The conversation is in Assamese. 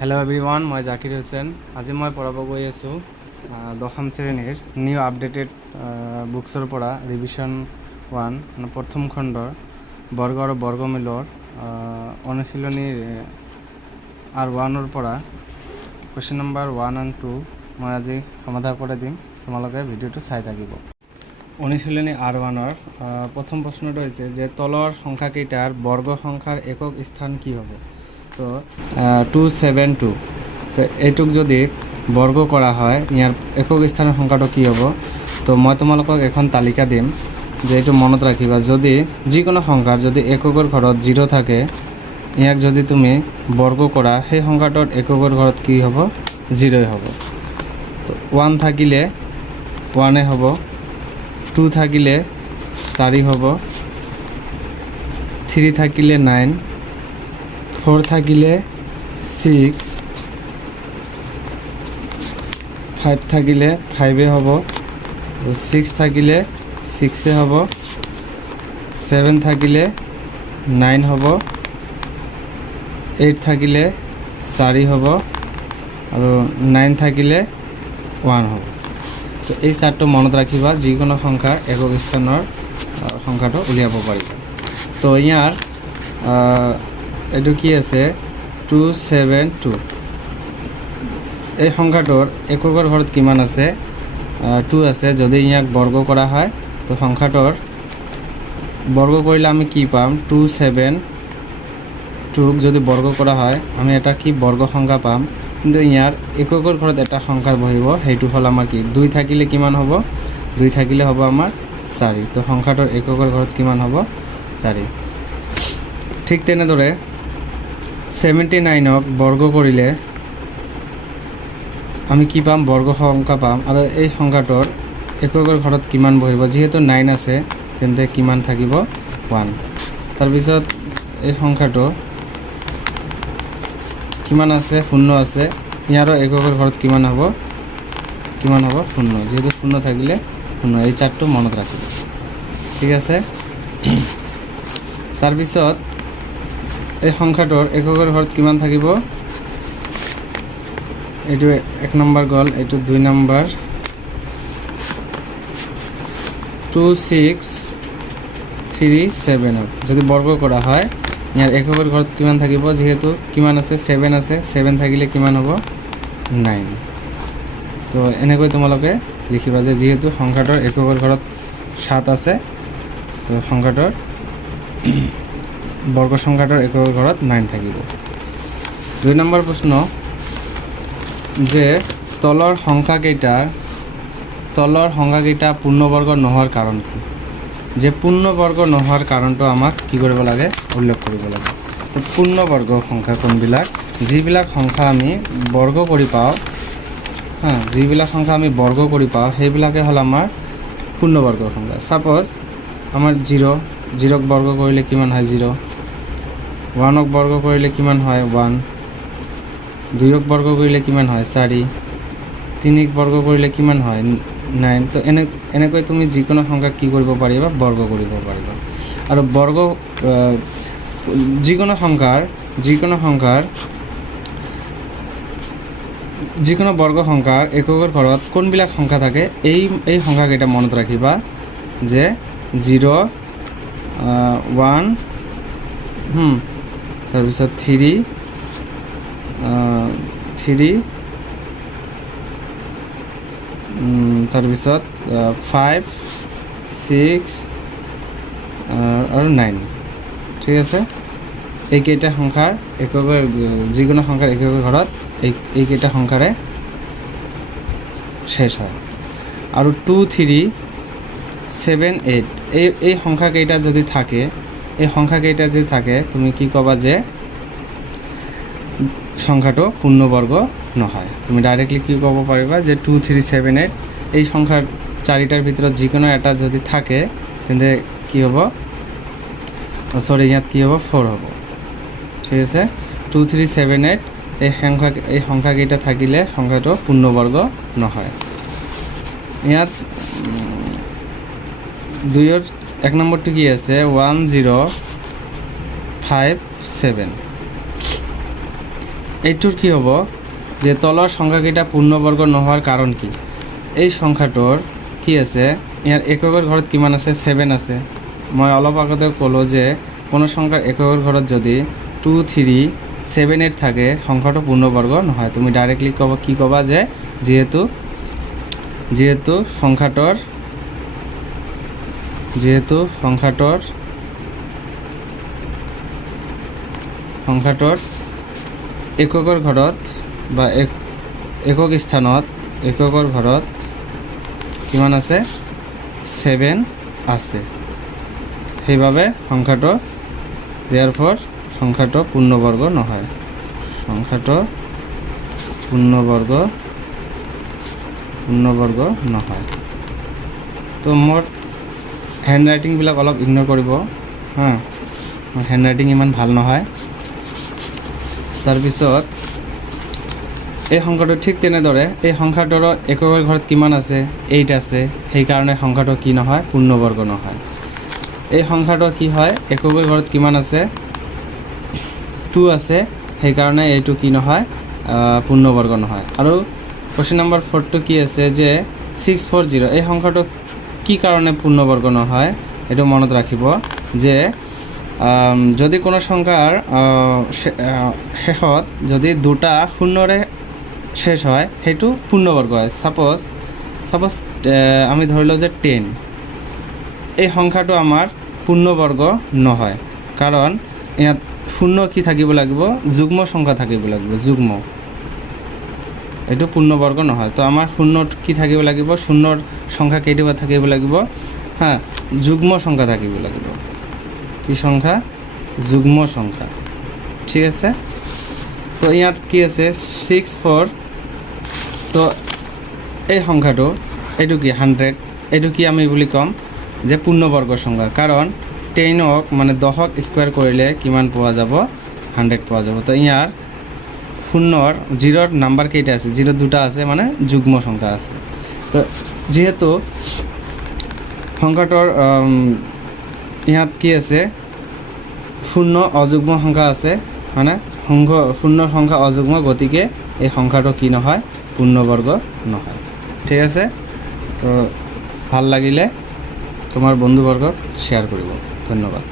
হেল্ল' এভৰিৱান, মই জাকিৰ হুছেইন। আজি মই পঢ়াব গৈ আছোঁ দশম শ্ৰেণীৰ নিউ আপডেটেড বুকছৰ পৰা ৰিভিজন 1 মানে প্ৰথম খণ্ডৰ বৰ্গ আৰু বৰ্গমূলৰ অনুশীলনীৰ R1ৰ পৰা কুৱেশ্যন নম্বৰ 1 and 2 মই আজি সমাধান কৰি দিম। তোমালোকে ভিডিঅ'টো চাই থাকিব। অনুশীলনী R1ৰ প্ৰথম প্ৰশ্নটো হৈছে যে তলৰ সংখ্যাকেইটাৰ বৰ্গ সংখ্যাৰ একক স্থান কি হ'ব? তো 272, তো এইটোক যদি বৰ্গ কৰা হয় ইয়াৰ একক স্থানৰ সংখ্যাটো কি হ'ব? তো মই তোমালোকক এখন তালিকা দিম যে এইটো মনত ৰাখিবা। যদি যিকোনো সংখ্যাৰ যদি এককৰ ঘৰত 0 থাকে, ইয়াক যদি তুমি বৰ্গ কৰা সেই সংখ্যাটোৰ এককৰ ঘৰত কি হ'ব? 0 হ'ব। তো 1 থাকিলে 1 হ'ব, 2 থাকিলে 4 হ'ব, 3 থাকিলে 9, 4 থাকিলে 6, 5 থাকিলে 5 হ'ব, 6 থাকিলে 6 হ'ব, 7 থাকিলে 9 হ'ব, 8 থাকিলে 4 হ'ব আৰু 9 থাকিলে 1 হ'ব। তো এই চাৰ্টটো মনত ৰাখিবা, যিকোনো সংখ্যাৰ একক স্থানৰ সংখ্যাটো উলিয়াব পাৰিবা। তো ইয়াৰ এইটো কি আছে? 272। এই সংখ্যাটোৰ এককৰ ঘৰত কিমান আছে? 2 আছে। যদি ইয়াক বৰ্গ কৰা হয় তো সংখ্যাটোৰ বৰ্গ কৰিলে আমি কি পাম? 272ক যদি বৰ্গ কৰা হয় আমি এটা কি বৰ্গ সংখ্যা পাম, কিন্তু ইয়াৰ এককৰ ঘৰত এটা সংখ্যা বহিব, সেইটো হ'ল আমাৰ কি? 2 থাকিলে কিমান হ'ব? 2 থাকিলে হ'ব আমাৰ 4। তো সংখ্যাটোৰ এককৰ ঘৰত কিমান হ'ব? 4। ঠিক তেনেদৰে 79ক বৰ্গ কৰিলে আমি কি পাম? বৰ্গ সংখ্যা পাম। আৰু এই সংখ্যাটোৰ এককৰ ঘৰত কিমান বহিব? যিহেতু 9 আছে তেন্তে কিমান থাকিব? 1। তাৰপিছত এই সংখ্যাটো কিমান আছে? 0 আছে। ইয়াৰো এককৰ ঘৰত কিমান হ'ব? 0। যিহেতু 0 থাকিলে 0। এই চাৰ্টটো মনত ৰাখিব, ঠিক আছে? তাৰপিছত এই সংখ্যাটোৰ এককৰ ঘৰত কিমান থাকিব? এইটো 1 নম্বৰ গ'ল, এইটো 2 নম্বৰ। 2637 যদি বৰ্গ কৰা হয় ইয়াৰ এককৰ ঘৰত কিমান থাকিব? যিহেতু কিমান আছে? 7 আছে। 7 থাকিলে কিমান হ'ব? 9। তো এনেকৈ তোমালোকে লিখিবা যে যিহেতু সংখ্যাটোৰ এককৰ ঘৰত 7 আছে, তো সংখ্যাটোৰ বৰ্গ সংখ্যাটোৰ এককৰ ঘৰত 9 থাকিব। 2 নম্বৰ প্ৰশ্ন যে তলৰ সংখ্যাকেইটা পূৰ্ণবৰ্গ নোহোৱাৰ কাৰণ কি? যে পূৰ্ণবৰ্গ নোহোৱাৰ কাৰণটো আমাক কি কৰিব লাগে? উল্লেখ কৰিব লাগে। তো পূৰ্ণবৰ্গ সংখ্যা কোনবিলাক? যিবিলাক সংখ্যা আমি বৰ্গ কৰি পাওঁ, যিবিলাক সংখ্যা আমি বৰ্গ কৰি পাওঁ সেইবিলাকে হ'ল আমাৰ পূৰ্ণবৰ্গ সংখ্যা। ছাপ'জ আমাৰ 0ক বৰ্গ কৰিলে কিমান হয়? 0। 1ক বৰ্গ কৰিলে কিমান হয়? 1। 2ক বৰ্গ কৰিলে কিমান হয়? 4। 3ক বৰ্গ কৰিলে কিমান হয়? 9। তো এনেকৈ তুমি যিকোনো সংখ্যাক কি কৰিব পাৰিবা? বৰ্গ কৰিব পাৰিবা। আৰু যিকোনো বৰ্গ সংখ্যাৰ এককৰ ঘৰত কোনবিলাক সংখ্যা থাকে? এই সংখ্যাকেইটা মনত ৰাখিবা যে 0, 1, তাৰপিছত 3, তাৰপিছত 5, 6 আৰু 9, ঠিক আছে? এইকেইটা সংখ্যাৰ এককৰ, যিকোনো সংখ্যাৰ এককৰ ঘৰত এইকেইটা সংখ্যাৰে শেষ হয়। আৰু 2, 3, 7, 8 এই সংখ্যাকেইটা যদি থাকে তুমি কি ক'বা? যে সংখ্যাটো পূৰ্ণবৰ্গ নহয়। তুমি ডাইৰেক্টলি কি ক'ব পাৰিবা? যে 2, 3, 7, 8 এই সংখ্যাৰ 4টাৰ ভিতৰত যিকোনো এটা যদি থাকে তেন্তে কি হ'ব? ইয়াত কি হ'ব? 4 হ'ব, ঠিক আছে? 2, 3, 7, 8 এই সংখ্যাকেইটা থাকিলে সংখ্যাটো পূৰ্ণবৰ্গ নহয়। ইয়াত 2ৰ 1 নম্বৰটো কি আছে? 1057। এইটোৰ কি হ'ব যে তলৰ সংখ্যাকেইটা পূৰ্ণবৰ্গ নোহোৱাৰ কাৰণ কি? এই সংখ্যাটোৰ কি আছে, ইয়াৰ এককৰ ঘৰত কিমান আছে? 7 আছে। মই অলপ আগতে ক'লোঁ যে কোনো সংখ্যাৰ এককৰ ঘৰত যদি 2, 3, 7, 8 থাকে সংখ্যাটো পূৰ্ণবৰ্গ নহয়। তুমি ডাইৰেক্টলি কি ক'বা যে যিহেতু সংখ্যাটোৰ এককৰ ঘৰত বা একক স্থানত এককৰ ঘৰত কিমান আছে? 7 আছে। সেইবাবে সংখ্যাটো পূৰ্ণবৰ্গ নহয়। পূৰ্ণবৰ্গ নহয়। তো মোৰ হেণ্ড ৰাইটিংবিলাক অলপ ইগন'ৰ কৰিব হা, মোৰ হেণ্ড ৰাইটিং ইমান ভাল নহয়। তাৰপিছত এই সংখ্যাটো ঠিক তেনেদৰে এই সংখ্যাটোৰ এককৰ ঘৰত কিমান আছে? 8 আছে। সেইকাৰণে সংখ্যাটো কি নহয়? পূৰ্ণবৰ্গ নহয়। এই সংখ্যাটো কি হয়? এককৰ ঘৰত কিমান আছে? 2 আছে। সেইকাৰণে এইটো কি নহয়? পূৰ্ণবৰ্গ নহয়। আৰু কুৱেশ্যন নম্বৰ 4টো কি আছে যে 640 এই সংখ্যাটো কি কাৰণে পূৰ্ণবৰ্গ নহয়? এইটো মনত ৰাখিব যে যদি কোনো সংখ্যাৰ শেষত যদি 2টা শূন্যৰে শেষ হয় সেইটো পূৰ্ণবৰ্গ হয়। ছাপ'জ আমি ধৰি লওঁ যে 10, এই সংখ্যাটো আমাৰ পূৰ্ণবৰ্গ নহয়, কাৰণ ইয়াত শূন্য কি থাকিব লাগিব? যুগ্ম সংখ্যা থাকিব লাগিব, যুগ্ম। এইটো পূৰ্ণবৰ্গ নহয়। তো আমাৰ শূন্যত কি থাকিব লাগিব? শূন্যৰ সংখ্যা কেইটা থাকিব লাগিব? হা, যুগ্ম সংখ্যা থাকিব লাগিব। কি সংখ্যা? যুগ্ম সংখ্যা। ঠিক আছে। তো ইয়াত কি আছে? 6, 4। তো এই সংখ্যাটো এইটো কি? 100। এইটো কি আমি বুলি ক'ম? যে পূৰ্ণবৰ্গ সংখ্যা, কাৰণ 10ক মানে 10ক স্কুৱাৰ কৰিলে কিমান পোৱা যাব? 100 পোৱা যাব। তো ইয়াৰ জিৰ'ৰ নাম্বাৰ কেইটা আছে? 0 2টা আছে, মানে যুগ্ম সংখ্যা আছে। তো যিহেতু সংখ্যাটোৰ ইয়াত কি আছে? শূন্য অযুগ্ম সংখ্যা আছে, মানে শূন্যৰ সংখ্যা অযুগ্ম, গতিকে এই সংখ্যাটো কি নহয়? পূৰ্ণবৰ্গ নহয়। ঠিক আছে। তো ভাল লাগিলে তোমাৰ বন্ধুবৰ্গক শ্বেয়াৰ কৰিব। ধন্যবাদ।